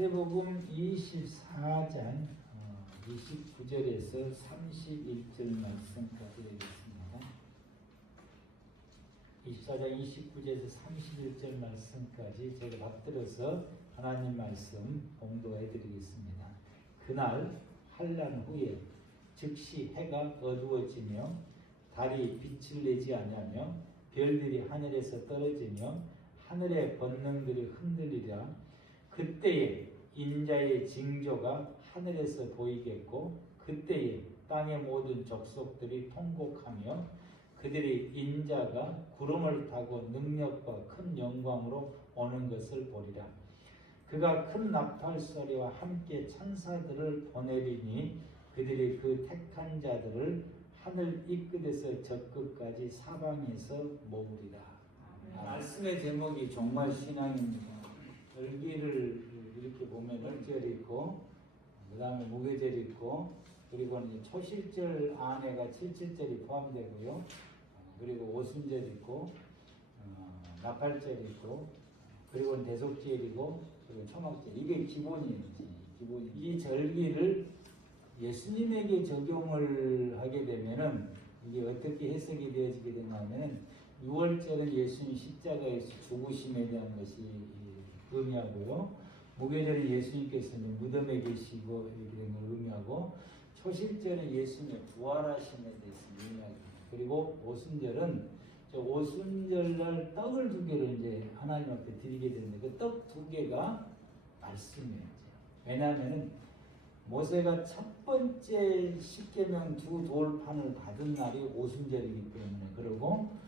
마태복음 24장 29절에서 31절 말씀까지 되겠습니다. 24장 29절에서 31절 말씀까지 제가 받들어서 하나님 말씀 공도해 드리겠습니다. 그날 한란 후에 즉시 해가 어두워지며 달이 빛을 내지 아니하며 별들이 하늘에서 떨어지며 하늘의 권능들이 흔들리라. 그때에 인자의 징조가 하늘에서 보이겠고 그때에 땅의 모든 족속들이 통곡하며 그들이 인자가 구름을 타고 능력과 큰 영광으로 오는 것을 보리라. 그가 큰 나팔 소리와 함께 천사들을 보내리니 그들이 그 택한 자들을 하늘 이끝에서 저 끝까지 사방에서 모으리라. 말씀의 제목이 정말 신앙입니다. 절기를 이렇게 보면 월절 있고 그 다음에 무교절 있고 그리고 초실절 안에가 7.7절이 포함되고요. 그리고 오순절 있고 나팔절 있고 그리고 대속절이고 그리고 초막절, 이게 기본이에요. 기본. 이 절기를 예수님에게 적용을 하게 되면은 이게 어떻게 해석이 되어지게 되냐면은 6월절은 예수님 십자가에서 죽으심에 대한 것이 의미하고요. 무교절은 예수님께서 무덤에 계시고 이렇게 된 걸 의미하고, 초실절은 예수님의 부활하심에 대해서 의미합니다. 그리고 오순절은 오순절날 떡을 2개를 이제 하나님 앞에 드리게 되는데 그 떡 2개가 말씀이에요. 왜냐하면은 모세가 첫 번째 십계명 2 돌판을 받은 날이 오순절이기 때문에, 그리고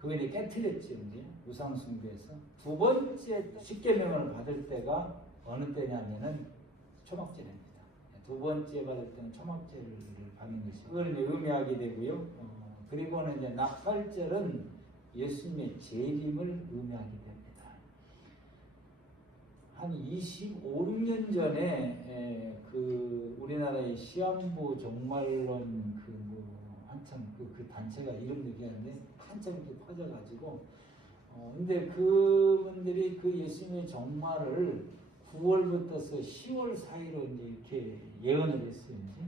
그걸 이제 깨트렸죠. 이제 우상숭배에서 두 번째 십계명을 받을 때가 어느 때냐면은 초막절입니다. 두 번째 받을 때는 초막절을 받는 것이 그걸 이제 의미하게 되고요. 그리고는 이제 나팔절은 예수님의 재림을 의미하게 됩니다. 한 25, 6년 전에 그 우리나라의 시한부 종말론 한참 그 단체가 이름 얘기하는데 한참 이렇게 퍼져가지고 근데 그분들이 그 예수님의 종말을 9월부터서 10월 사이로 이제 이렇게 예언을 했어요. 이제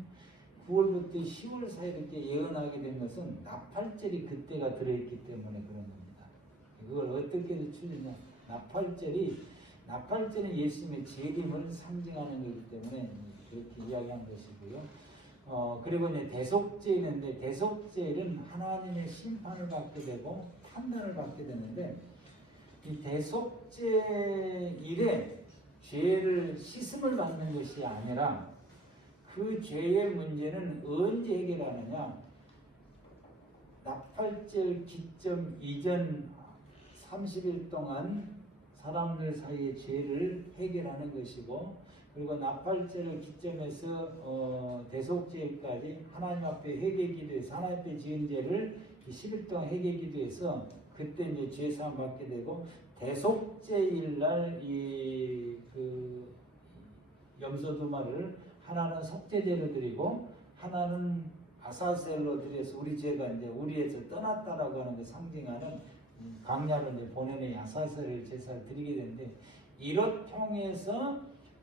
9월부터 10월 사이로 이렇게 예언하게 된 것은 나팔절이 그때가 들어있기 때문에 그런 겁니다. 그걸 어떻게 추리냐? 나팔절은 예수님의 재림을 상징하는 것이기 때문에 그렇게 이야기한 것이고요. 그리고 이제 대속죄인데 대속죄는 하나님의 심판을 받게 되고 판단을 받게 되는데, 이 대속죄일에 죄를 씻음을 받는 것이 아니라 그 죄의 문제는 언제 해결하느냐? 나팔절 기점 이전 30일 동안 사람들 사이의 죄를 해결하는 것이고, 그리고 나팔절을 기점해서 대속죄일까지 하나님 앞에 회개기도해서 하나님 앞에 지은 죄를 10일 동안 회개기도해서 그때 이제 죄 사함 받게 되고, 대속죄일 날 그 염소 2마리를 하나는 속죄제로 드리고 하나는 아사셀로 드려서 우리 죄가 이제 우리에서 떠났다라고 하는 걸 상징하는 광야로 이제 보내는 아사셀 제사를 드리게 되는데, 이를 통해서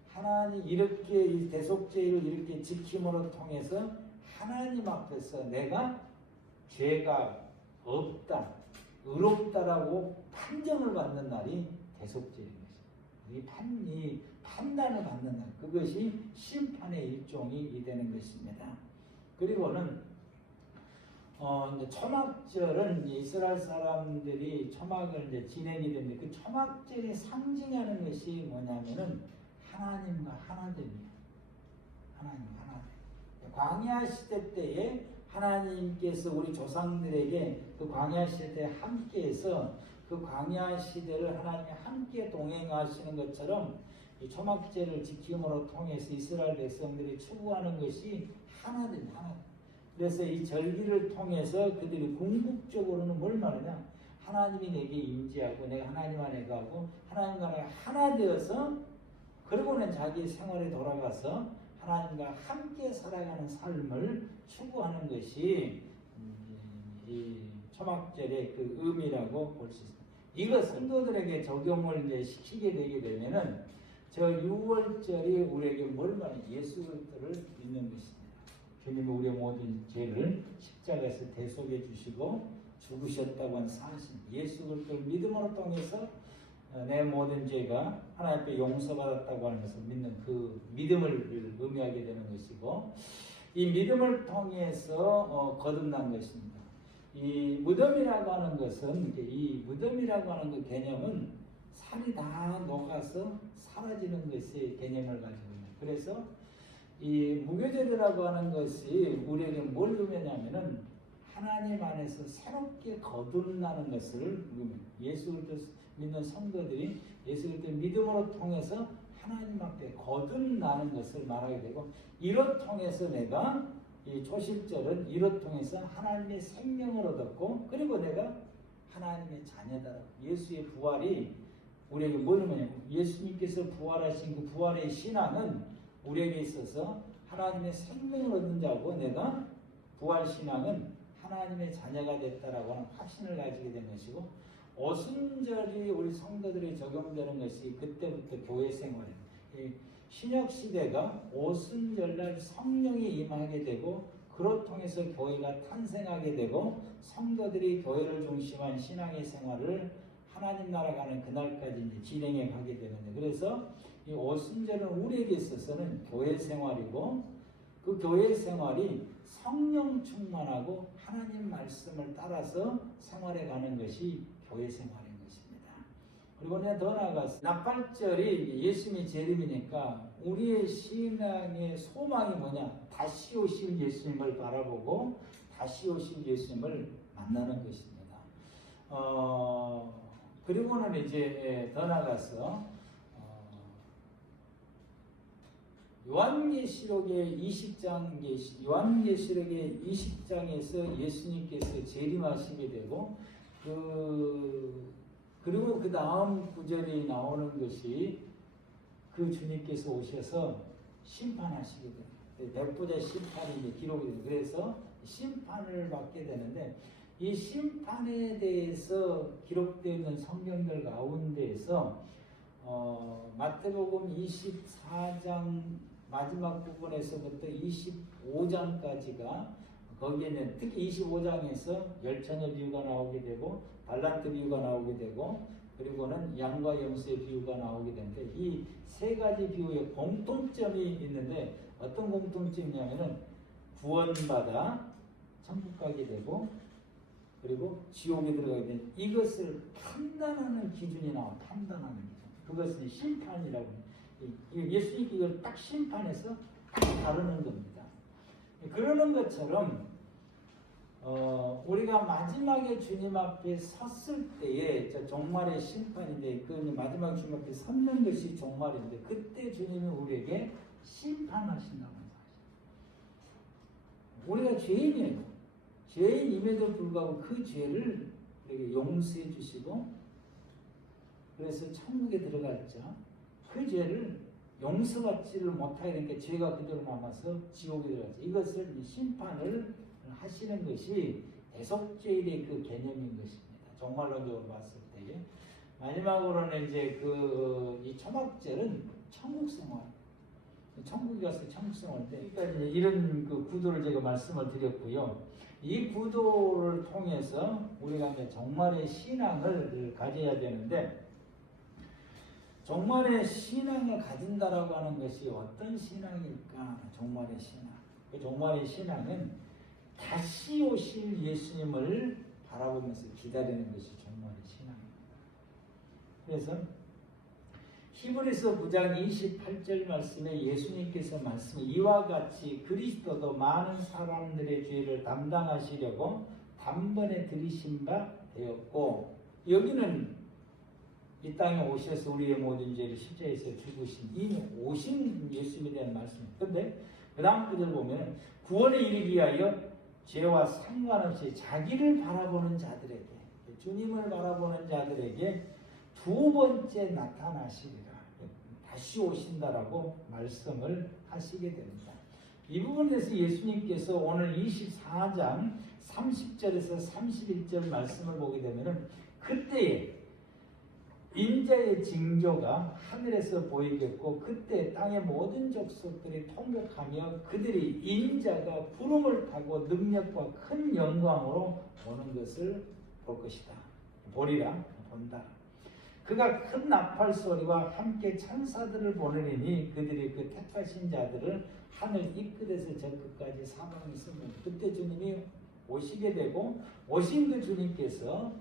하나님 이렇게 이 대속죄를 이렇게 지킴으로 통해서 하나님 앞에서 내가 죄가 없다, 의롭다라고 판정을 받는 날이 대속죄인 것입니다. 이 판단을 받는 날, 그것이 심판의 일종이 되는 것입니다. 그리고는 이제 초막절은 이스라엘 사람들이 초막을 이제 지내게 되는데, 그 초막절이 상징하는 것이 뭐냐면은 하나님과 하나됨이에요. 하나님과 하나됨. 광야 시대 때에 하나님께서 우리 조상들에게 그 광야 시대에 함께해서 그 광야 시대를 하나님이 함께 동행하시는 것처럼 이 초막절을 지킴으로 통해서 이스라엘 백성들이 추구하는 것이 하나됨, 하나됨. 그래서 이 절기를 통해서 그들이 궁극적으로는 뭘 말하냐? 하나님이 내게 임재하고 내가 하나님 안에 가고 하나님과 내가 하나 되어서, 그리고는 자기 생활에 돌아가서 하나님과 함께 살아가는 삶을 추구하는 것이 이 초막절의 그 의미라고 볼 수 있습니다. 이거 성도들에게 적용을 이제 시키게 되게 되면은 저 6월절이 우리에게 뭘 말해? 예수 그리스도를 믿는 것입니다. 주님이 우리의 모든 죄를 십자가에서 대속해 주시고 죽으셨다고 하는 사실, 예수 그리스도를 믿음으로 통해서 내 모든 죄가 하나님 앞에 용서받았다고 하는 것을 믿는 그 믿음을 의미하게 되는 것이고, 이 믿음을 통해서 거듭난 것입니다. 이 무덤이라고 하는 것은, 이 무덤이라고 하는 그 개념은 살이 다 녹아서 사라지는 것의 개념을 가지고 있는. 그래서 이 무교제도라고 하는 것이 우리에게 뭘 의미하냐면은 하나님 안에서 새롭게 거듭나는 것을 의미합니다. 예수 그리스도 믿는 성도들이 예수 그리스도 믿음으로 통해서 하나님 앞에 거듭나는 것을 말하게 되고, 이로 통해서 내가 이 초실절은 이로 통해서 하나님의 생명을 얻었고, 그리고 내가 하나님의 자녀다. 예수의 부활이 우리에게 뭘 의미하냐면, 예수님께서 부활하신 그 부활의 신앙은 우리에게 있어서 하나님의 생명을 얻는 자고, 내가 부활 신앙은 하나님의 자녀가 됐다라고 하는 확신을 가지게 된 것이고, 오순절이 우리 성도들이 적용되는 것이 그때부터 교회 생활입니다. 신약 시대가 오순절날 성령이 임하게 되고, 그로 통해서 교회가 탄생하게 되고, 성도들이 교회를 중심한 신앙의 생활을 하나님 나라 가는 그날까지 이제 진행해 가게 되는데, 그래서 이 오순절은 우리에게 있어서는 교회 생활이고, 그 교회 생활이 성령 충만하고 하나님 말씀을 따라서 생활해 가는 것이 교회 생활인 것입니다. 그리고 내가 더 나아가서 나팔절이 예수님이 재림이니까 우리의 신앙의 소망이 뭐냐? 다시 오실 예수님을 바라보고 다시 오실 예수님을 만나는 것입니다. 그리고는 이제 더 나아가서 요한계시록의 20장에서 예수님께서 재림하시게 되고, 그리고 그 다음 구절이 나오는 것이 그 주님께서 오셔서 심판하시게 됩니다. 백보자 심판이 이제 기록이 됩니다. 그래서 심판을 받게 되는데, 이 심판에 대해서 기록되어 있는 성경들 가운데에서 마태복음 24장 마지막 부분에서부터 25장까지가, 거기에는 특히 25장에서 열처녀 비유가 나오게 되고 달란트 비유가 나오게 되고, 그리고는 양과 염소의 비유가 나오게 되는데, 이 세 가지 비유에 공통점이 있는데, 어떤 공통점이냐면은 구원받아 천국 가게 되고, 그리고 지옥에 들어가게 되는, 이것을 판단하는 기준이 나와. 판단하는 기준. 그것은 심판이라고 합니다. 예수님이 이걸 딱 심판해서 딱 다루는 겁니다. 그러는 것처럼 우리가 마지막에 주님 앞에 섰을 때에, 저 종말의 심판인데, 그 마지막 주님 앞에 섰는 것이 종말인데, 그때 주님이 우리에게 심판하신다는 사실. 우리가 죄인이에요. 죄인임에도 불구하고 그 죄를 우리에게 용서해 주시고, 그래서 천국에 들어갔죠. 그 죄를 용서받지를 못하게 되니까 죄가 그대로 남아서 지옥에 들어갔죠. 이것을 심판을 하시는 것이 대속죄의 그 개념인 것입니다. 종말론적으로 봤을 때에. 마지막으로는 이제 이 초막절은 천국 생활. 천국에 가서 천국 생활인데, 여기까지 이런 그 구도를 제가 말씀을 드렸고요. 이 구도를 통해서 우리가 이제 종말의 신앙을 가져야 되는데, 종말의 신앙을 가진다라고 하는 것이 어떤 신앙일까? 종말의 신앙. 그 종말의 신앙은 다시 오실 예수님을 바라보면서 기다리는 것이 종말의 신앙입니다. 그래서 히브리서 9장 28절 말씀에 예수님께서 말씀, 이와 같이 그리스도도 많은 사람들의 죄를 담당하시려고 단번에 들이신 바 되었고, 여기는 이 땅에 오셔서 우리의 모든 죄를 십자가에서 죽으신, 이미 오신 예수님에 대한 말씀입니다. 그런데 그 다음 구절 보면, 구원에 이르기 위하여 죄와 상관없이 자기를 바라보는 자들에게, 주님을 바라보는 자들에게 두 번째 나타나시리라, 다시 오신다라고 말씀을 하시게 됩니다. 이 부분에서 예수님께서 오늘 24장 30절에서 31절 말씀을 보게 되면, 그때에 인자의 징조가 하늘에서 보이겠고 그때 땅의 모든 족속들이 통곡하며 그들이 인자가 구름을 타고 능력과 큰 영광으로 오는 것을 볼 것이다. 보리라, 본다. 그가 큰 나팔 소리와 함께 천사들을 보내리니 그들이 그 택하신 자들을 하늘 이 끝에서 저 끝까지 사방에 있으면 그때 주님이 오시게 되고 오신 그 주님께서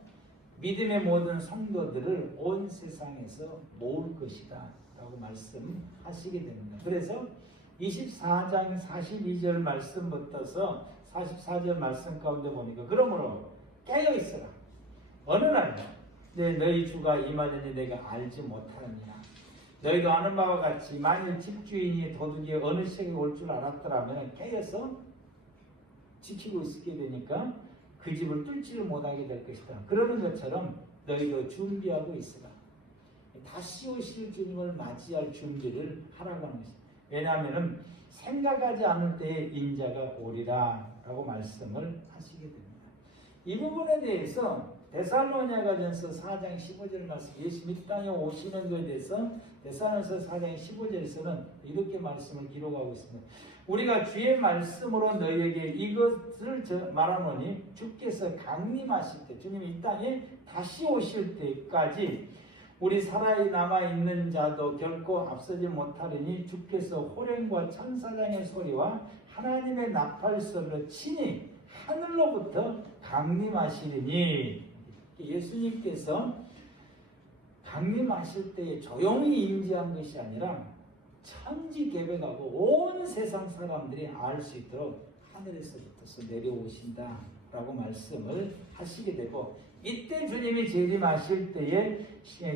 믿음의 모든 성도들을 온 세상에서 모을 것이다 라고 말씀하시게 됩니다. 그래서 24장 42절 말씀부터서 44절 말씀 가운데 보니까 그러므로 깨어있어라. 어느 날 너희 주가 임하느니 내가 알지 못하느니라. 너희도 아는 바와 같이 만일 집주인이 도둑이 어느 시각에 올 줄 알았더라면 깨어서 지키고 있게 되니까 그 집을 뚫지를 못하게 될 것이다. 그러는 것처럼 너희도 준비하고 있으라. 다시 오실 주님을 맞이할 준비를 하라고 하는 것입니다. 왜냐하면 생각하지 않을 때에 인자가 오리라 라고 말씀을 하시게 됩니다. 이 부분에 대해서 데살로니가전서 4장 15절 말씀, 예수 이 땅에 오시는 것에 대해서 데살로니가서 4장 15절에서는 이렇게 말씀을 기록하고 있습니다. 우리가 주의 말씀으로 너희에게 이것을 말하노니 주께서 강림하실 때, 주님이 이 땅에 다시 오실 때까지 우리 살아 남아있는 자도 결코 앞서지 못하리니 주께서 호령과 천사장의 소리와 하나님의 나팔 소리로 친히 하늘로부터 강림하시리니, 예수님께서 강림하실 때 조용히 임재한 것이 아니라 천지개벽하고 온 세상 사람들이 알 수 있도록 하늘에서부터 내려오신다 라고 말씀을 하시게 되고, 이때 주님이 재림하실 때에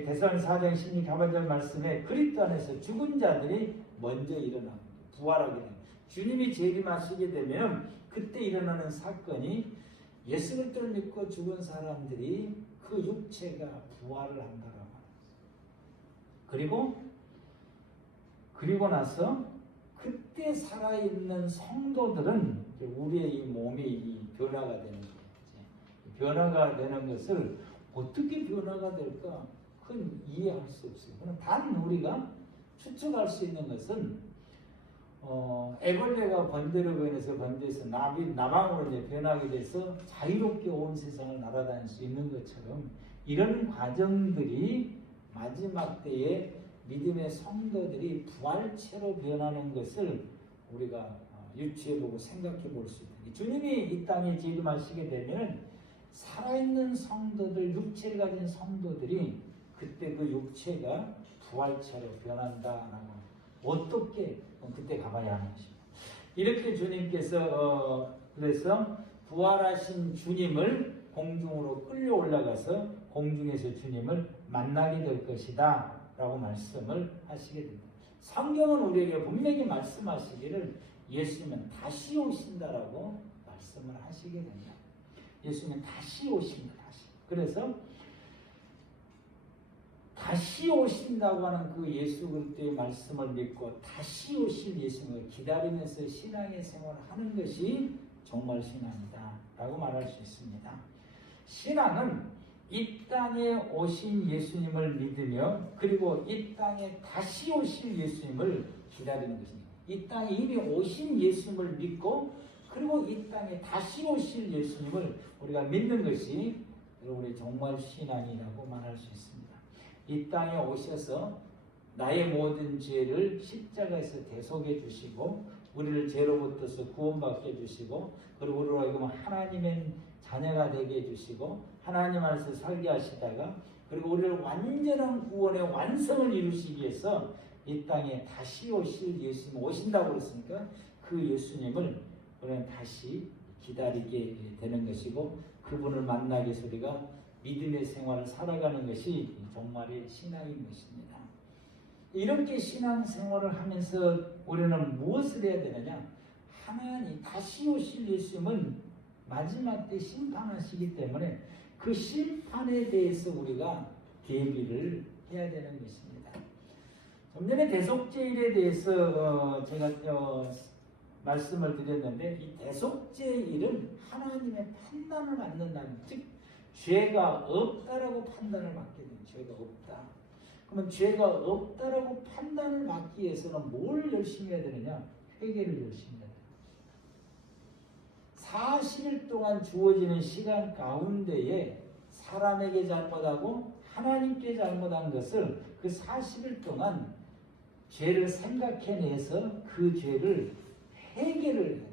데살로니가 4장 16절 말씀에 그리스도 안에서 죽은 자들이 먼저 일어나 부활하게 됩니다. 주님이 재림하시게 되면 그때 일어나는 사건이 예수 그리스도를 믿고 죽은 사람들이 그 육체가 부활을 한다고 합니다. 그리고 나서 그때 살아있는 성도들은 우리의 이 몸이 이 변화가 되는 거예요. 변화가 되는 것을 어떻게 변화가 될까? 그건 이해할 수 없어요. 단 우리가 추측할 수 있는 것은 애벌레가 번데로 변해서 번데에서 나방으로 이제 변하게 돼서 자유롭게 온 세상을 날아다닐 수 있는 것처럼 이런 과정들이 마지막 때에 믿음의 성도들이 부활체로 변하는 것을 우리가 유추해보고 생각해볼 수 있다. 주님이 이 땅에 재림하시게 되면 살아있는 성도들, 육체를 가진 성도들이 그때 그 육체가 부활체로 변한다라고. 어떻게? 그때 가봐야 하는 것입니다. 이렇게 주님께서 그래서 부활하신 주님을 공중으로 끌려 올라가서 공중에서 주님을 만나게 될 것이다 라고 말씀을 하시게 됩니다. 성경은 우리에게 분명히 말씀하시기를 예수님은 다시 오신다라고 말씀을 하시게 됩니다. 예수님은 다시 오신다. 다시. 그래서 다시 오신다고 하는 그 예수 그리스도의 말씀을 믿고 다시 오실 예수님을 기다리면서 신앙의 생활을 하는 것이 정말 신앙이다 라고 말할 수 있습니다. 신앙은 이 땅에 오신 예수님을 믿으며 그리고 이 땅에 다시 오실 예수님을 기다리는 것입니다. 이 땅에 이미 오신 예수님을 믿고 그리고 이 땅에 다시 오실 예수님을 우리가 믿는 것이 우리 정말 신앙이라고 말할 수 있습니다. 이 땅에 오셔서 나의 모든 죄를 십자가에서 대속해 주시고 우리를 죄로부터서 구원받게 해주시고 그리고 우리로 하여금 하나님의 자녀가 되게 해주시고 하나님 안에서 살게 하시다가 그리고 우리를 완전한 구원의 완성을 이루시기 위해서 이 땅에 다시 오실 예수님 오신다고 그랬으니까 그 예수님을 우리는 다시 기다리게 되는 것이고 그분을 만나기 위해서 우리가 믿음의 생활을 살아가는 것이 정말의 신앙인 것입니다. 이렇게 신앙생활을 하면서 우리는 무엇을 해야 되느냐? 하나님 다시 오실 예수님은 마지막 때 심판하시기 때문에 그 심판에 대해서 우리가 대비를 해야 되는 것입니다. 좀 전에 대속죄일에 대해서 제가 말씀을 드렸는데 이 대속죄일은 하나님의 판단을 받는다는 즉 죄가 없다라고 판단을 받게 되는 죄가 없다. 그러면 죄가 없다라고 판단을 받기 위해서는 뭘 열심히 해야 되느냐? 회개를 열심히 해야 돼요. 40일 동안 주어지는 시간 가운데에 사람에게 잘못하고 하나님께 잘못한 것을 그 40일 동안 죄를 생각해내서 그 죄를 회개를 해야 돼요.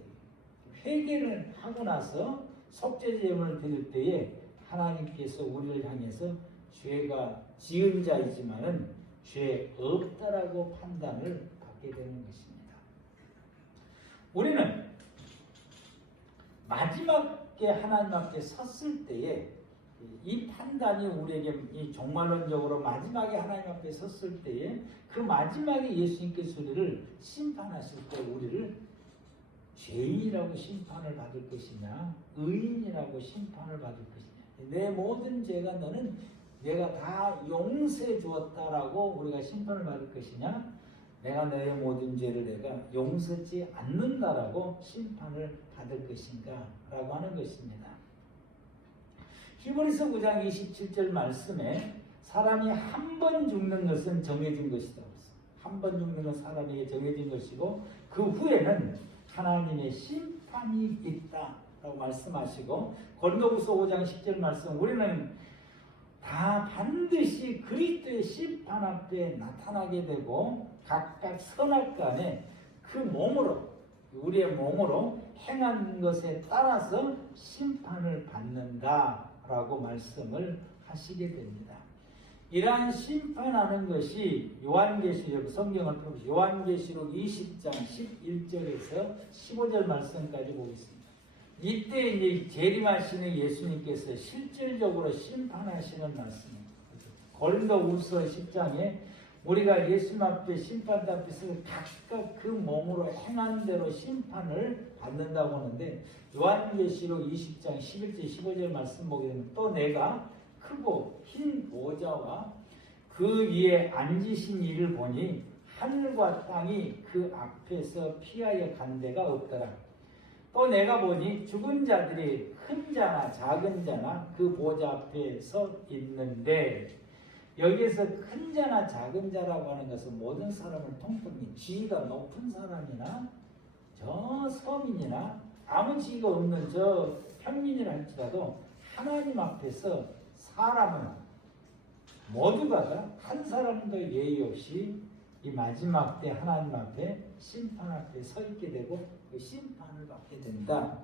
회개를 하고 나서 속죄제물을 드릴 때에 하나님께서 우리를 향해서 죄가 지은 자이지만은 죄 없다라고 판단을 받게 되는 것입니다. 우리는 마지막에 하나님 앞에 섰을 때에 이 판단이 우리에게 이 종말론적으로 마지막에 하나님 앞에 섰을 때에 그 마지막에 예수님께서 우리를 심판하실 때 우리를 죄인이라고 심판을 받을 것이냐 의인이라고 심판을 받을 것이냐 내 모든 죄가 너는 내가 다 용서해 주었다라고 우리가 심판을 받을 것이냐 내가 너의 모든 죄를 내가 용서하지 않는다라고 심판을 받을 것인가 라고 하는 것입니다. 히브리서 9장 27절 말씀에 사람이 한 번 죽는 것은 정해진 것이다. 한 번 죽는 건 사람에게 정해진 것이고 그 후에는 하나님의 심판이 있다라고 말씀하시고 고린도후서 5장 10절 말씀 우리는 다 반드시 그리스도의 심판 앞에 나타나게 되고 각각 선악간에 그 몸으로 우리의 몸으로 행한 것에 따라서 심판을 받는다라고 말씀을 하시게 됩니다. 이러한 심판하는 것이 요한계시록 성경을 펴보시죠. 요한계시록 20장 11절에서 15절 말씀까지 보겠습니다. 이때 이제 재림하시는 예수님께서 실질적으로 심판하시는 말씀입니다. 고린도후서 10장에 우리가 예수님 앞에 심판대 앞에서 각각 그 몸으로 행한 대로 심판을 받는다고 하는데 요한계시록 20장 11절 15절 말씀 보게 되면 또 내가 크고 흰 보좌와 그 위에 앉으신 이를 보니 하늘과 땅이 그 앞에서 피하여 간 데가 없더라. 또 내가 보니 죽은 자들이 큰 자나 작은 자나 그 보좌 앞에 서 있는데 여기에서 큰 자나 작은 자라고 하는 것은 모든 사람을 통틀니 지위가 높은 사람이나 저 서민이나 아무 지위가 없는 저 평민이라 할지라도 하나님 앞에서 사람은 모두가 한 사람도 예의 없이 이 마지막 때 하나님 앞에 심판 앞에 서 있게 되고 그 심판을 받게 된다.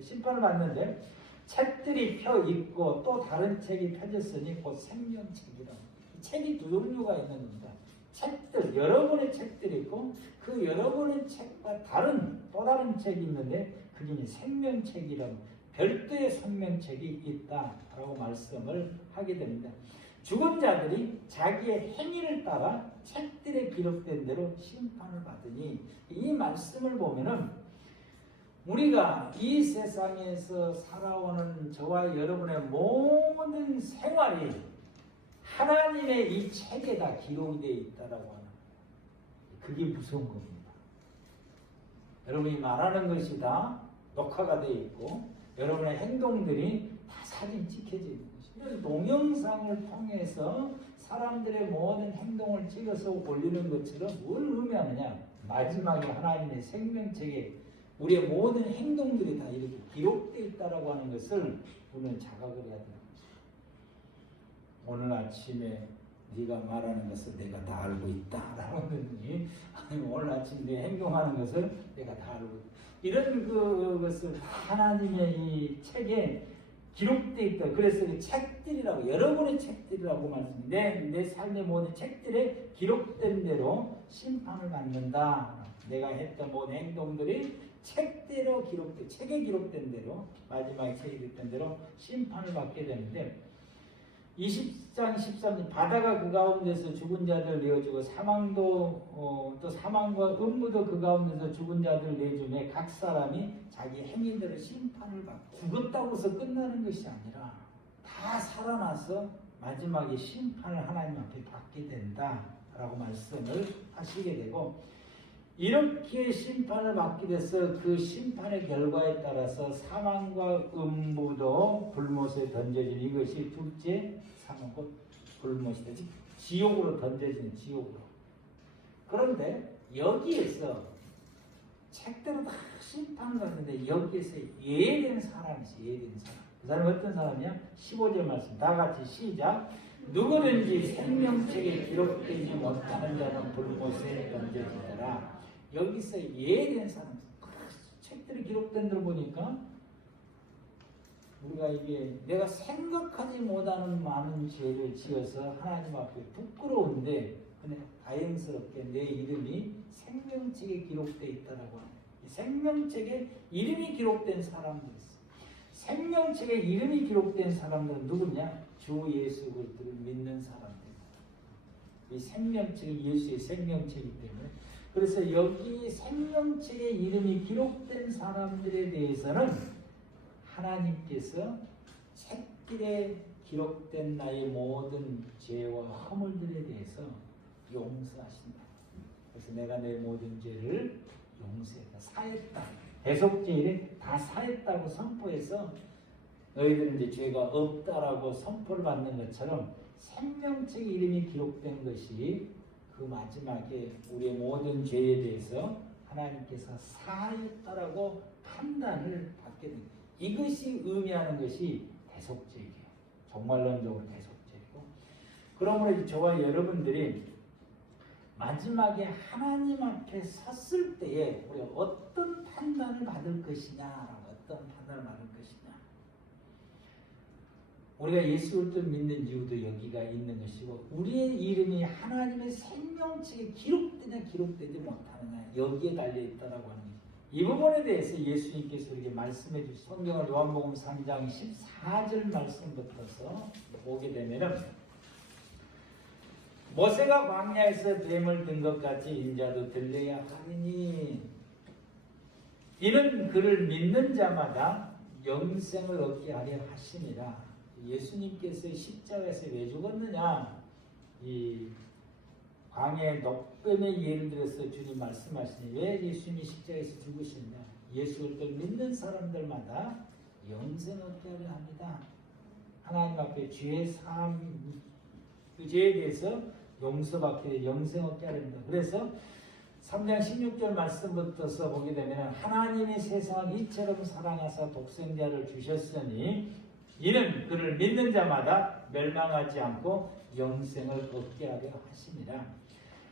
심판을 받는데 책들이 펴 있고 또 다른 책이 펴졌으니 곧 생명책이라. 책이 두 종류가 있는 겁니다. 책들 여러 권의 책들이 있고 그 여러 권의 책과 또 다른 책이 있는데 그게 생명책이라고. 별도의 생명책이 있다라고 말씀을 하게 됩니다. 죽은 자들이 자기의 행위를 따라 책들에 기록된 대로 심판을 받으니 이 말씀을 보면은 우리가 이 세상에서 살아오는 저와 여러분의 모든 생활이 하나님의 이 책에 다 기록이 되어 있다라고 하는 그게 무서운 겁니다. 여러분이 말하는 것이 다 녹화가 되어 있고 여러분의 행동들이 다 사진 찍혀져 있는 것입니다. 동영상을 통해서 사람들의 모든 행동을 찍어서 올리는 것처럼 뭘 의미하느냐? 마지막에 하나님의 생명책에 우리의 모든 행동들이 다 이렇게 기록되어 있다라고 하는 것을 우리는 자각을 해야 되는 것입니다. 오늘 아침에 네가 말하는 것을 내가 다 알고 있다라고 하더니 오늘 아침 내 행동하는 것을 내가 다 알고 있다. 이런 것을 하나님의 이 책에 기록되어 있다. 그래서 그 책들이라고 여러 권의 책들이라고 말씀드립니다. 내 삶의 모든 책들에 기록된 대로 심판을 받는다. 내가 했던 모든 행동들이 책대로 책에 기록된 대로 마지막에 책에 기록된 대로 심판을 받게 되는데 20장 13절 바다가 그 가운데서 죽은 자들 내어주고 사망도 또 사망과 음부도 그 가운데서 죽은 자들 내주매 각 사람이 자기 행위대로 심판을 받고 죽었다고 해서 끝나는 것이 아니라 다 살아나서 마지막에 심판을 하나님 앞에 받게 된다라고 말씀을 하시게 되고 이렇게 심판을 받게 돼서 그 심판의 결과에 따라서 사망과 음부도 불못에 던져진 이것이 둘째 사망 곧 불못이다. 지옥으로 던져지는 지옥으로. 그런데 여기에서 책대로 다 심판을 받는데 여기에서 예외된 사람이 있어요. 예외된 사람. 그 사람은 어떤 사람이야? 15절 말씀 다 같이 시작. 누구든지 생명책에 기록되지 못하는 자는 불못에 던져지더라. 여기서 예외된 사람, 책들이 기록된 대로 보니까 우리가 이게 내가 생각하지 못하는 많은 죄를 지어서 하나님 앞에 부끄러운데 근데 다행스럽게 내 이름이 생명책에 기록되어 있다라고 합니다. 생명책에 이름이 기록된 사람들 있어요. 생명책에 이름이 기록된 사람들은 누구냐? 주 예수 그리스도를 믿는 사람들입니다. 이 생명책이 예수의 생명책이기 때문에 그래서 여기 생명책에 이름이 기록된 사람들에 대해서는 하나님께서 책길에 기록된 나의 모든 죄와 허물들에 대해서 용서하신다. 그래서 내가 내 모든 죄를 용서했다. 사했다. 대속죄일에 다 사했다고 선포해서 너희들은 이제 죄가 없다라고 선포를 받는 것처럼 생명책 이름이 기록된 것이 그 마지막에 우리의 모든 죄에 대해서 하나님께서 사했다라고 판단을 받게 됩니다. 이것이 의미하는 것이 대속죄예요. 정말론적으로 대속죄고. 그러므로 저와 여러분들이 마지막에 하나님 앞에 섰을 때에 우리가 어떤 판단을 받을 것이냐, 어떤 판단을 받을 것이냐. 우리가 예수 그리스도를 믿는 이유도 여기가 있는 것이고 우리의 이름이 하나님의 생명책에 기록되냐 기록되지 못하느냐 여기에 달려있다라고 하는 것입니다. 이 부분에 대해서 예수님께서 우리에게 말씀해 주신 성경을 요한복음 3장 14절 말씀부터서 보게 되면은 모세가 광야에서 뱀을 든 것 같이 인자도 들려야 하리니 이는 그를 믿는 자마다 영생을 얻게 하려 하심이라. 예수님께서 십자가에서 왜 죽었느냐? 이 광야의 녹뱀의 예를 들어서 주님 말씀하시니 왜 예수님이 십자가에서 죽으셨냐? 예수를 믿는 사람들마다 영생을 얻게 하려 합니다. 하나님 앞에 죄의 사함, 그 죄에 대해서 용서받게 영생 얻게 하려 합니다. 그래서 3장 16절 말씀부터서 보게 되면 하나님이 세상을 이처럼 사랑하사 독생자를 주셨으니 이는 그를 믿는 자마다 멸망하지 않고 영생을 얻게 하려 하심이라.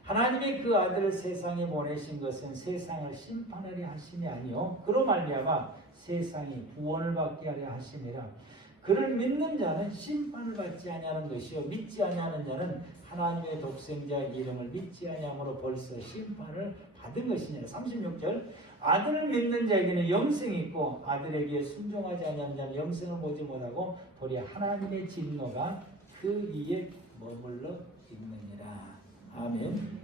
하나님이 그 아들을 세상에 보내신 것은 세상을 심판하려 하심이 아니요 그로 말미암아 세상이 구원을 받게 하려 하심이라. 그를 믿는 자는 심판을 받지 아니하는 것이요 믿지 아니하는 자는 하나님의 독생자 이름을 믿지 아니함으로 벌써 심판을 받은 것이니라. 36절 아들을 믿는 자에게는 영생이 있고 아들에게 순종하지 아니하는 자는 영생을 보지 못하고 도리어 하나님의 진노가 그 위에 머물러 있느니라. 아멘.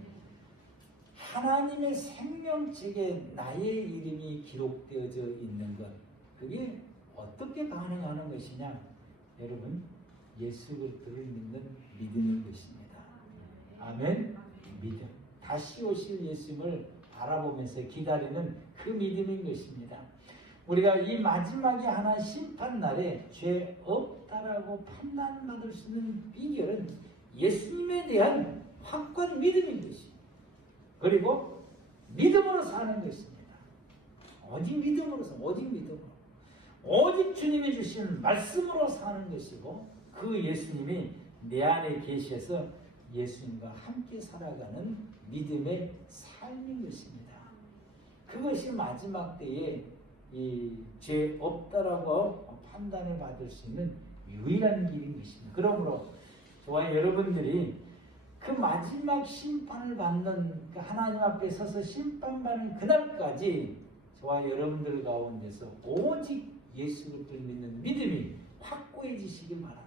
하나님의 생명책에 나의 이름이 기록되어져 있는 것 그게 어떻게 가능한 것이냐? 여러분 예수 그리스도를 믿는 믿음인 것입니다. 아멘. 믿음. 다시 오실 예수님을 바라보면서 기다리는 그 믿음인 것입니다. 우리가 이 마지막에 하나 심판날에 죄 없다라고 판단받을 수 있는 비결은 예수님에 대한 확고한 믿음인 것입니다. 그리고 믿음으로 사는 것입니다. 오직 믿음으로서 오직 믿음으로 오직 주님이 주신 말씀으로 사는 것이고 그 예수님이 내 안에 계셔서 예수님과 함께 살아가는 믿음의 삶인 것입니다. 그것이 마지막 때에 이 죄 없다라고 판단을 받을 수 있는 유일한 길인 것입니다. 그러므로 저와 여러분들이 그 마지막 심판을 받는 하나님 앞에 서서 심판받는 그날까지 저와 여러분들 가운데서 오직 예수 그리스도를 믿는 믿음이 확고해지시길 바랍니다.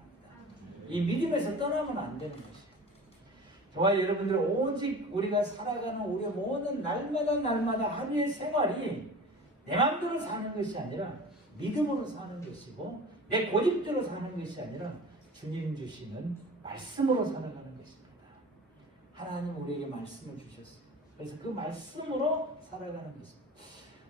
이 믿음에서 떠나면 안 되는 것이에요. 저와 여러분들은 오직 우리가 살아가는 우리의 모든 날마다 하루의 생활이 내 마음대로 사는 것이 아니라 믿음으로 사는 것이고 내 고집대로 사는 것이 아니라 주님 주시는 말씀으로 살아가는 것입니다. 하나님 우리에게 말씀을 주셨어요. 그래서 그 말씀으로 살아가는 것입니다.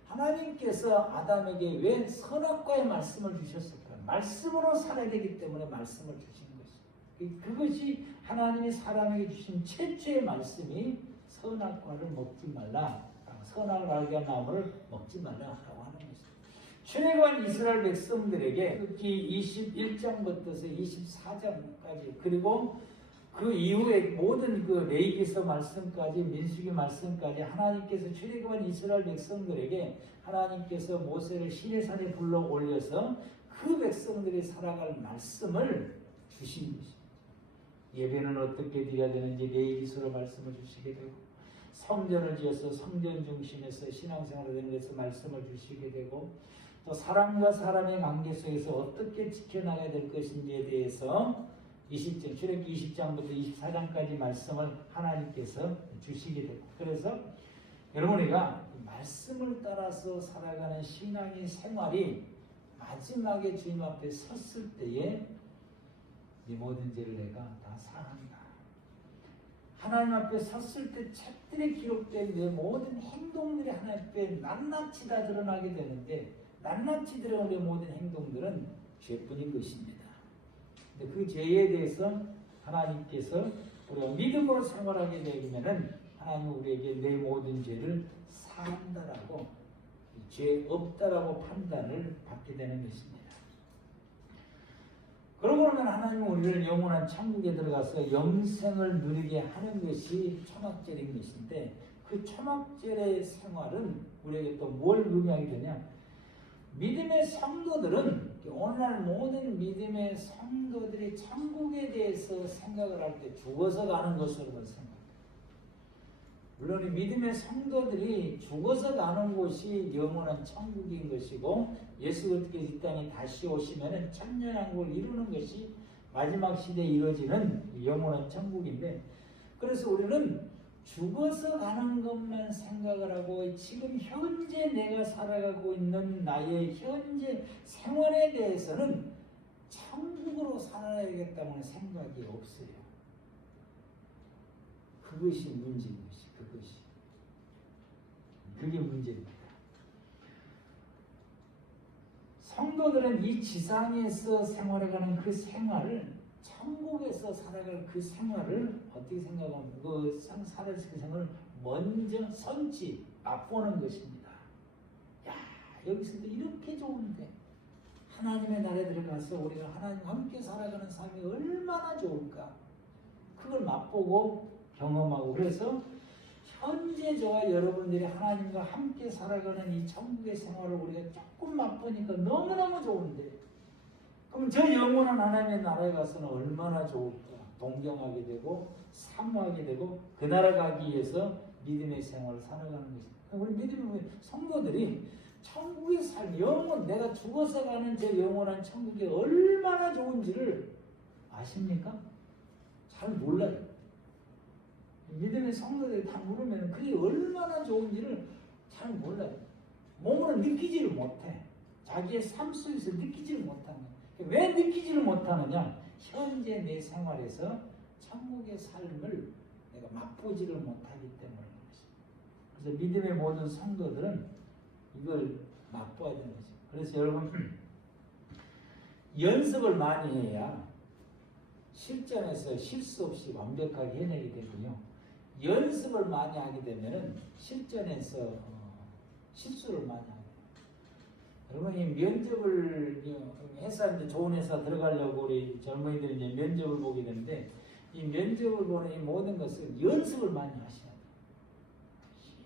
하나님께서 아담에게 왜 선악과의 말씀을 주셨을까? 말씀으로 살아야 되기 때문에 말씀을 주신 것입니다. 그것이 하나님이 사람에게 주신 최초의 말씀이 선악과를 먹지 말라, 선악을 알게 한 나무를 먹지 말라라고 하는 것입니다. 출애굽한 이스라엘 백성들에게 특히 21장부터 24장까지 그리고 그 이후에 모든 그 레위기서 말씀까지 민수기 말씀까지 하나님께서 출애굽한 이스라엘 백성들에게 하나님께서 모세를 시내산에 불러 올려서 그 백성들이 살아갈 말씀을 주신 것입니다. 예배는 어떻게 드려야 되는지 레위기서로 말씀을 주시게 되고 성전을 지어서 성전 중심에서 신앙생활을 하는 것에서 말씀을 주시게 되고 또 사람과 사람의 관계 속에서 어떻게 지켜나가야 될 것인지에 대해서 20장, 출애굽기 20장부터 24장까지 말씀을 하나님께서 주시게 되고 그래서 여러분이가 말씀을 따라서 살아가는 신앙의 생활이 마지막에 주님 앞에 섰을 때에 이 모든 죄를 내가 다 사한다. 하나님 앞에 섰을 때 책들에 기록된 내 모든 행동들이 하나님 앞에 낱낱이 다 드러나게 되는데 낱낱이 드러나는 모든 행동들은 죄뿐인 것입니다. 그 죄에 대해서 하나님께서 우리가 믿음으로 생활하게 되면은 하나님 우리에게 내 모든 죄를 사한다라고 죄 없다라고 판단을 받게 되는 것입니다. 그러고 나면 하나님은 우리를 영원한 천국에 들어가서 영생을 누리게 하는 것이 초막절인 것인데 그 초막절의 생활은 우리에게 또 뭘 의미하게 되냐? 믿음의 성도들은 오늘날 모든 믿음의 성도들이 천국에 대해서 생각을 할 때 죽어서 가는 것으로만 생각합니다. 물론 이 믿음의 성도들이 죽어서 가는 곳이 영원한 천국인 것이고 예수 그리스도께서 이 땅에 다시 오시면 천년왕국을 이루는 것이 마지막 시대에 이루어지는 영원한 천국인데 그래서 우리는 죽어서 가는 것만 생각을 하고 지금 현재 내가 살아가고 있는 나의 현재 생활에 대해서는 천국으로 살아야겠다는 생각이 없어요. 그것이 문제인 것이 그게 문제입니다. 성도들은 이 지상에서 생활해가는 그 생활을 천국에서 살아갈 그 생활을 어떻게 생각하면 그 살아갈 그 생활을 먼저 선지 맛보는 것입니다. 야 여기서도 이렇게 좋은데 하나님의 나라에 들어가서 우리가 하나님과 함께 살아가는 삶이 얼마나 좋을까 그걸 맛보고 경험하고 그래서 현재 저와 여러분들이 하나님과 함께 살아가는 이 천국의 생활을 우리가 조금 맛보니까 너무너무 좋은데 그럼 저 영원한 하나님의 나라에 가서는 얼마나 좋을까 동경하게 되고 사모하게 되고 그 나라 가기 위해서 믿음의 생활을 살아가는 것입니다. 우리 믿음의 성도들이 천국의 삶, 영원 내가 죽어서 가는 저 영원한 천국이 얼마나 좋은지를 아십니까? 잘 몰라요. 믿음의 성도들이 다 물으면 그게 얼마나 좋은지를 잘 몰라요. 몸으로 느끼지를 못해. 자기의 삶 속에서 느끼지를 못하는 거예요. 왜 느끼지를 못하느냐? 현재 내 생활에서 천국의 삶을 내가 맛보지를 못하기 때문인 것입니다. 그래서 믿음의 모든 성도들은 이걸 맛보아야 되는 거죠. 그래서 여러분 연습을 많이 해야 실전에서 실수 없이 완벽하게 해내게 되고요. 연습을 많이 하게 되면은 실전에서 실수를 많이 하게 돼요. 여러분이 면접을 회사 이제 좋은 회사 들어가려고 우리 젊은이들이 이제 면접을 보게 되는데 이 면접을 보는 이 모든 것은 연습을 많이 하셔야 돼요.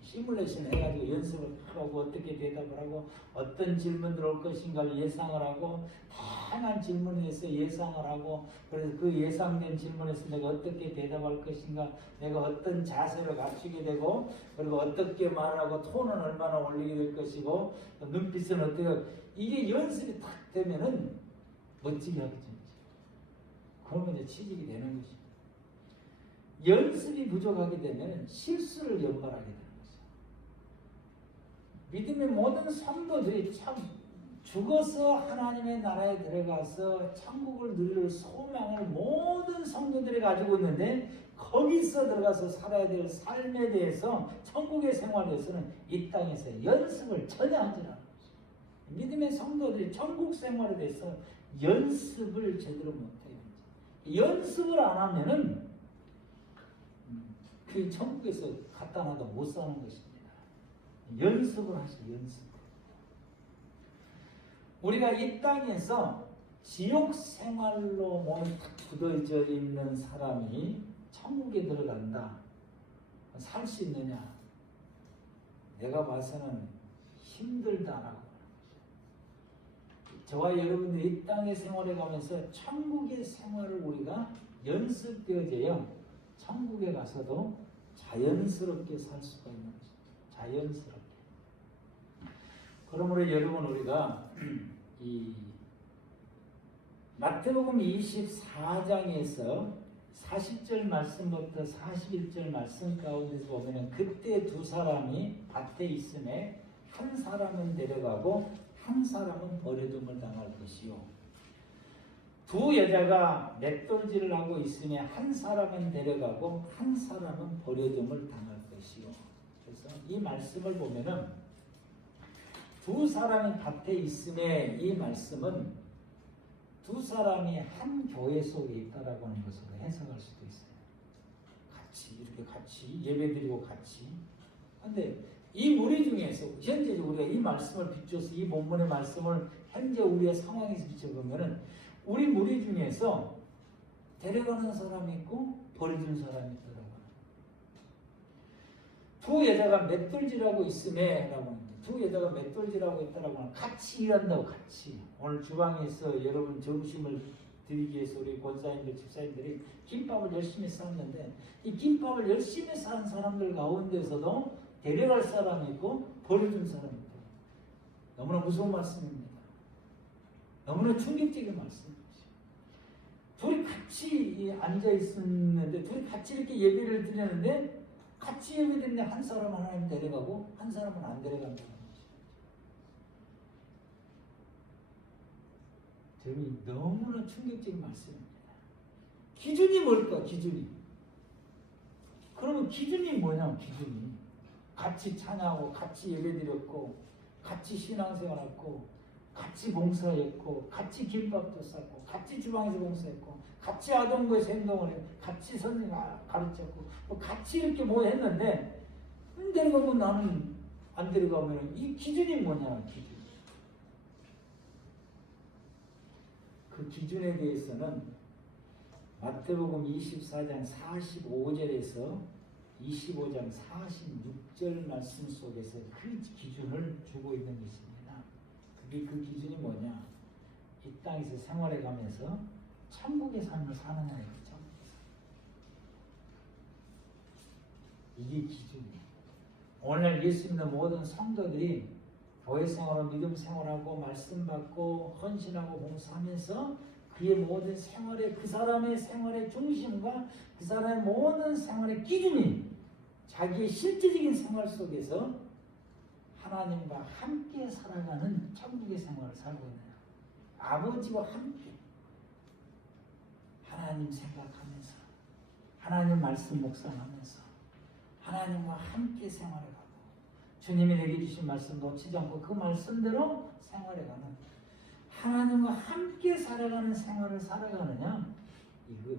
시뮬레이션 해가지고 연습을 하고 어떻게 대답을 하고 어떤 질문들 올 것인가를 예상을 하고 다양한 질문에 대해서 예상을 하고 그래서 그 예상된 질문에서 내가 어떻게 대답할 것인가 내가 어떤 자세를 갖추게 되고 그리고 어떻게 말하고 톤은 얼마나 올리게 될 것이고 눈빛은 어떻게 이게 연습이 딱 되면은 멋지게 하게 되죠. 그러면 이제 취직이 되는 것이죠. 연습이 부족하게 되면 실수를 연발하게 돼요. 믿음의 모든 성도들이 참 죽어서 하나님의 나라에 들어가서 천국을 누릴 소망을 모든 성도들이 가지고 있는데 거기서 들어가서 살아야 될 삶에 대해서 천국의 생활에서는 이 땅에서 연습을 전혀 하지 않아요. 믿음의 성도들이 천국 생활에 대해서 연습을 제대로 못해요. 연습을 안 하면은 그 천국에서 갖다 놔도 못 사는 것입니다. 연습을 하세요. 연습. 우리가 이 땅에서 지옥 생활로 몸이 굳어져 있는 사람이 천국에 들어간다. 살 수 있느냐? 내가 봐서는 힘들다라고. 저와 여러분들이 이 땅의 생활에 가면서 천국의 생활을 우리가 연습되어져야 천국에 가서도 자연스럽게 살 수가 있는 것입니다. 자연스럽게. 그러므로 여러분 우리가 이 마태복음 24장에서 40절 말씀부터 41절 말씀 가운데서 보면 그때 두 사람이 밭에 있음에 한 사람은 데려가고 한 사람은 버려둠을 당할 것이요. 두 여자가 맷돌질을 하고 있으며 한 사람은 데려가고 한 사람은 버려둠을 당할 것이요. 그래서 이 말씀을 보면은 두 사람이 밭에 있음에 이 말씀은 두 사람이 한 교회 속에 있다라고 하는 것으로 해석할 수도 있어요. 같이 이렇게 같이 예배드리고 같이. 그런데 이 무리 중에서 현재 우리가 이 말씀을 비춰서 이 본문의 말씀을 현재 우리의 상황에서 비춰보면은 우리 무리 중에서 데려가는 사람이 있고 버려주는 사람이 있더라고요. 두 여자가 맷돌질하고 있음에라고 합니다. 두 여자가 맷돌질하고 있다라고 하면 같이 일한다고 같이. 오늘 주방에서 여러분 점심을 드리기 위해서 우리 권사님들 집사님들이 김밥을 열심히 쌌는데 이 김밥을 열심히 싼 사람들 가운데서도 데려갈 사람이 있고 버려준 사람이 있고 너무나 무서운 말씀입니다. 너무나 충격적인 말씀이죠. 둘이 같이 앉아 있었는데 둘이 같이 이렇게 예배를 드렸는데 같이 예배드리는데 한 사람은 하나님 데려가고 한 사람은 안 데려간다는 거죠. 저는 너무나 충격적인 말씀입니다. 기준이 뭘까? 기준이. 그러면 기준이 뭐냐? 기준이. 같이 찬양하고 같이 예배드렸고 같이 신앙생활했고 같이 봉사했고 같이 김밥도 싸고 같이 주방에서 봉사했고 같이 아동부에서 행동을 했고 같이 선생 가르쳤고 뭐 같이 이렇게 뭐 했는데 데려가고 나는 안 데려가면 이 기준이 뭐냐? 기준. 그 기준에 대해서는 마태복음 24장 45절에서 25장 46절 말씀 속에서 그 기준을 주고 있는 것입니다. 그게 그 기준이 뭐냐? 이 땅에서 생활해 가면서 천국의 삶을 사느냐의 거죠. 이게 기준이에요. 오늘날 예수 믿는 모든 성도들이 교회 생활하고 믿음 생활하고 말씀 받고 헌신하고 봉사하면서 그의 모든 생활의 그 사람의 생활의 중심과 그 사람의 모든 생활의 기준이 자기의 실제적인 생활 속에서 하나님과 함께 살아가는 천국의 생활을 살고 있는 아버지와 함께 하나님 생각하면서 하나님 말씀 묵상하면서 하나님과 함께 생활해가고 주님이 내게 주신 말씀 놓치지 않고 그 말씀대로 생활해가는 하나님과 함께 살아가는 생활을 살아가느냐 이거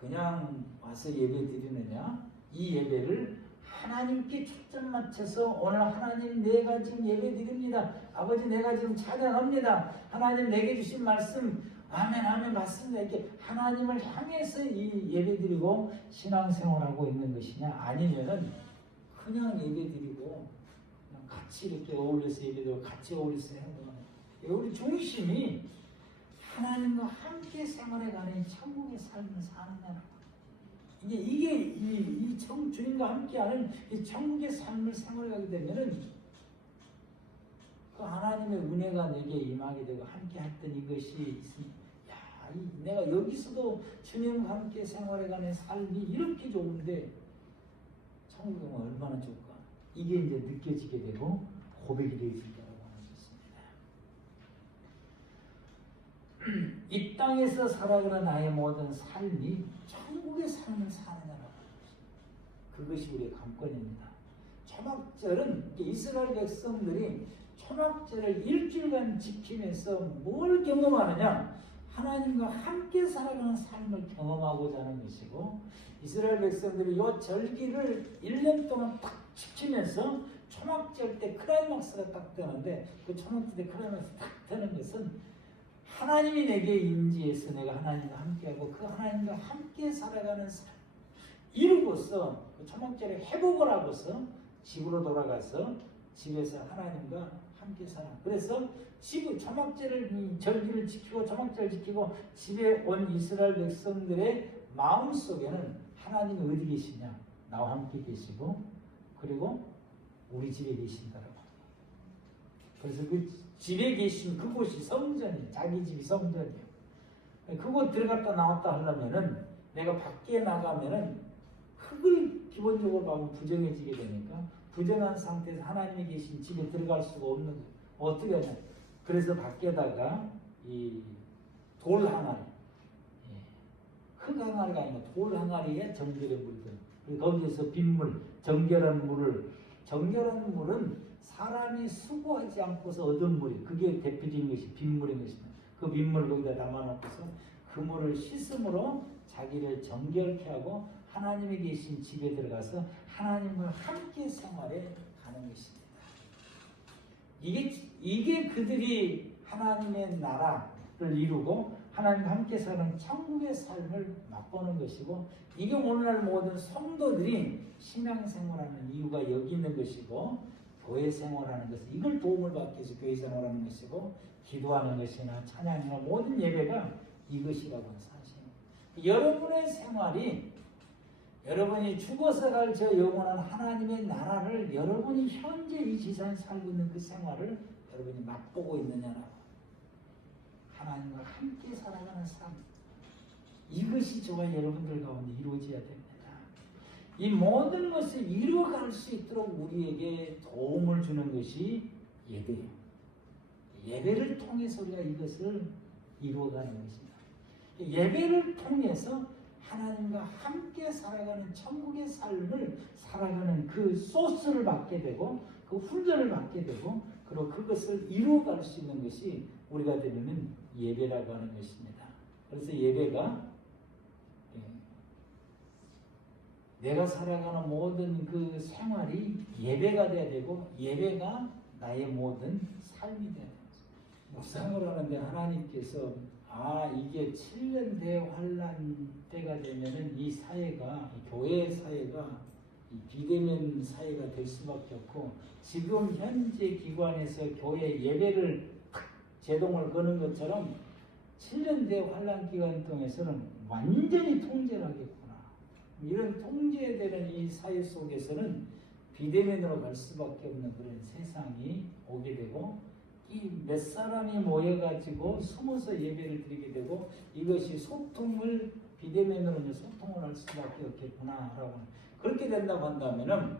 그냥 와서 예배 드리느냐 이 예배를 하나님께 초점 맞춰서 오늘 하나님 내가 지금 예배 드립니다. 아버지 내가 지금 찬양합니다. 하나님 내게 주신 말씀 아멘 아멘 맞습니다. 이렇게 하나님을 향해서 이 예배 드리고 신앙생활하고 있는 것이냐 아니면은 그냥 예배 드리고 그냥 같이 이렇게 어울려서 예배 드리고 같이 어울려서 행동하는 우리 중심이 하나님과 함께 생활해가는 천국의 삶을 사느냐라고. 이게 주님과 함께하는 이 천국의 삶을 생활하게 되면은 그 하나님의 은혜가 내게 임하게 되고 함께 했던 이것이 있으니, 야, 내가 여기서도 주님과 함께 생활해가는 삶이 이렇게 좋은데 천국은 얼마나 좋을까? 이게 이제 느껴지게 되고 고백이 되어진다고 하는 것입니다. 이 땅에서 살아가는 나의 모든 삶이 천국의 삶을 사느냐라고. 그것이 우리의 관건입니다. 초막절은 이스라엘 백성들이 초막절을 일주일간 지키면서 뭘 경험하느냐? 하나님과 함께 살아가는 삶을 경험하고자 하는 것이고, 이스라엘 백성들이 이 절기를 1년 동안 딱 지키면서 초막절 때 클라이막스가 딱 되는데, 그 초막절 때 클라이막스 딱 되는 것은 하나님이 내게 임재해서 내가 하나님과 함께하고 그 하나님과 함께 살아가는 삶 이루고서 그 초막절에 회복을 하고서 집으로 돌아가서 집에서 하나님과 함께 살아. 그래서 지금 초막절을 절기를 지키고 초막절을 지키고 집에 온 이스라엘 백성들의 마음 속에는 하나님이 어디 계시냐? 나와 함께 계시고 그리고 우리 집에 계신다라고. 그래서 그 집에 계신 그곳이 성전이에요. 자기 집이 성전이에요. 그곳 들어갔다 나왔다 하려면은 내가 밖에 나가면은 흙을 기본적으로 봐면 부정해지게 되니까 부정한 상태에서 하나님이 계신 집에 들어갈 수가 없는 거예요. 어떻게 하냐? 그래서 밖에다가 이 돌 항아리, 흙 항아리가 아니라 돌 항아리에 정결의 물들, 거기에서 빗물, 정결한 물은 사람이 수고하지 않고서 얻은 물이, 그게 대표적인 것이 빗물인 것입니다. 그 빗물을 거기다 담아놓고서 그 물을 씻음으로 자기를 정결케 하고 하나님이 계신 집에 들어가서 하나님과 함께 생활해 가는 것입니다. 이게 그들이 하나님의 나라를 이루고 하나님과 함께 사는 천국의 삶을 맛보는 것이고, 이게 오늘날 모든 성도들이 신앙생활하는 이유가 여기 있는 것이고, 교회 생활하는 것은 이걸 도움을 받기 위해서 교회 생활하는 것이고, 기도하는 것이나 찬양이나 모든 예배가 이것이라고 하는 사실입니다. 여러분의 생활이 여러분이 죽어서 갈 저 영원한 하나님의 나라를 여러분이 현재 이 지상에 살고 있는 그 생활을 여러분이 맛보고 있느냐라고. 하나님과 함께 살아가는 삶, 이것이 저와 여러분들 가운데 이루어져야 됩니다. 이 모든 것을 이루어갈 수 있도록 우리에게 도움을 주는 것이 예배예요. 예배를 통해서 우리가 이것을 이루어가는 것입니다. 예배를 통해서 하나님과 함께 살아가는 천국의 삶을 살아가는 그 소스를 받게 되고 그 훈련을 받게 되고 그리고 그것을 이루어갈 수 있는 것이 우리가 되려면 예배라고 하는 것입니다. 그래서 예배가 내가 살아가는 모든 그 생활이 예배가 돼야 되고 예배가 나의 모든 삶이 돼야 됩니다. 묵상을 하는데 하나님께서 이게 7년 대환란 때가 되면은 이 사회가, 이 교회 사회가 이 비대면 사회가 될 수밖에 없고, 지금 현재 기관에서 교회 예배를 제동을 거는 것처럼 7년 대환란 기간 동안에서는 완전히 통제를 하겠구나. 이런 통제되는 이 사회 속에서는 비대면으로 갈 수밖에 없는 그런 세상이 오게 되고, 이 몇 사람이 모여가지고 숨어서 예배를 드리게 되고, 이것이 소통을 비대면으로 소통을 할 수밖에 없겠구나라고. 그렇게 된다고 한다면은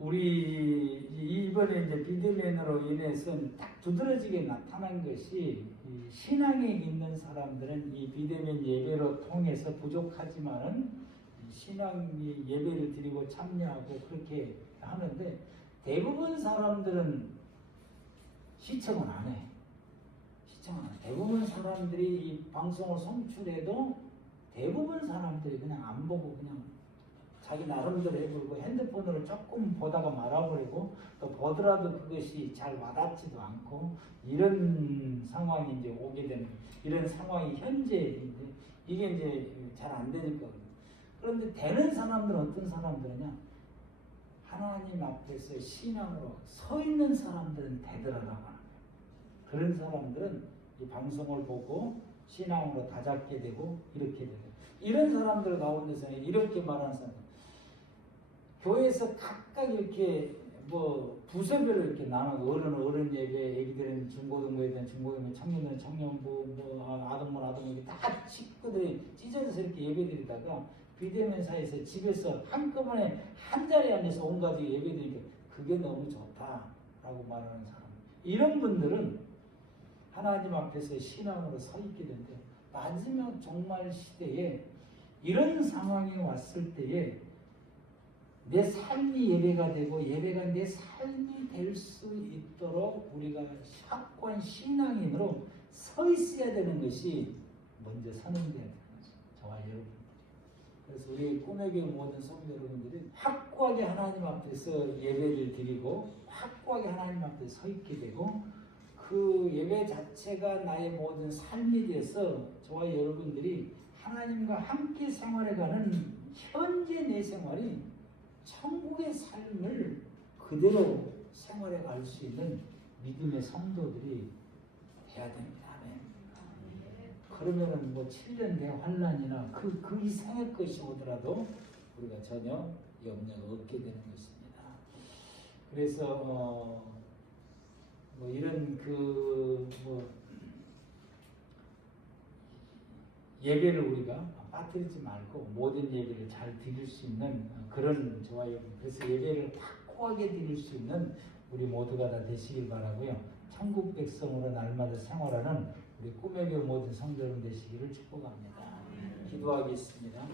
우리 이번에 이제 비대면으로 인해서 딱 두드러지게 나타난 것이, 신앙에 있는 사람들은 이 비대면 예배로 통해서 부족하지만은 신앙이 예배를 드리고 참여하고 그렇게 하는데, 대부분 사람들은 시청을 안 해. 대부분 사람들이 이 방송을 송출해도 대부분 사람들이 그냥 안 보고 그냥 자기 나름대로 해버리고 핸드폰으로 조금 보다가 말아버리고, 또 보더라도 그것이 잘 와닿지도 않고, 이런 상황이 이제 오게 되는, 이런 상황이 현재인데, 이게 이제 잘 안 되니까. 그런데 되는 사람들은 어떤 사람들이냐? 하나님 앞에서 신앙으로 서 있는 사람들은 되더라라고 하는 거예요. 그런 사람들은 이 방송을 보고 신앙으로 다잡게 되고 이렇게 되고, 이런 사람들 가운데서는 이렇게 말하는 사람, 교회에서 각각 이렇게 뭐 부서별로 이렇게 나누고, 어른 예배, 애기들은 중고등부에 대한 중고등부, 청년들은 청년부, 아동부 이렇게 다 식구들이 찢어져서 이렇게 예배드리다가 비대면사에서 집에서 한꺼번에 한 자리에 앉아서 온 가족이 예배드리니까 그게 너무 좋다라고 말하는 사람, 이런 분들은 하나님 앞에서 신앙으로 서 있게 된대요. 마지막 종말 시대에 이런 상황이 왔을 때에 내 삶이 예배가 되고 예배가 내 삶이 될 수 있도록 우리가 확고한 신앙인으로 서 있어야 되는 것이 먼저 선언되어야 되는 거죠. 저와 여러분. 그래서 우리 꿈의 교회 모든 성도 여러분들이 확고하게 하나님 앞에서 예배를 드리고 확고하게 하나님 앞에 서 있게 되고 그 예배 자체가 나의 모든 삶이 돼서 저와 여러분들이 하나님과 함께 생활해가는 현재 내 생활이 천국의 삶을 그대로 생활해 갈 수 있는 믿음의 성도들이 돼야 됩니다. 아멘. 그러면은 뭐 7년 대환란이나 그 이상의 것이 오더라도 우리가 전혀 염려가 없게 되는 것입니다. 그래서 뭐 이런 예배를 우리가 빠뜨리지 말고 모든 예배를 잘 드릴 수 있는 그런 저와 여러분, 그래서 예배를 확고하게 드릴 수 있는 우리 모두가 다 되시길 바라고요. 천국 백성으로 날마다 생활하는 우리 꿈의 교회 모든 성도들 되시기를 축복합니다. 기도하겠습니다.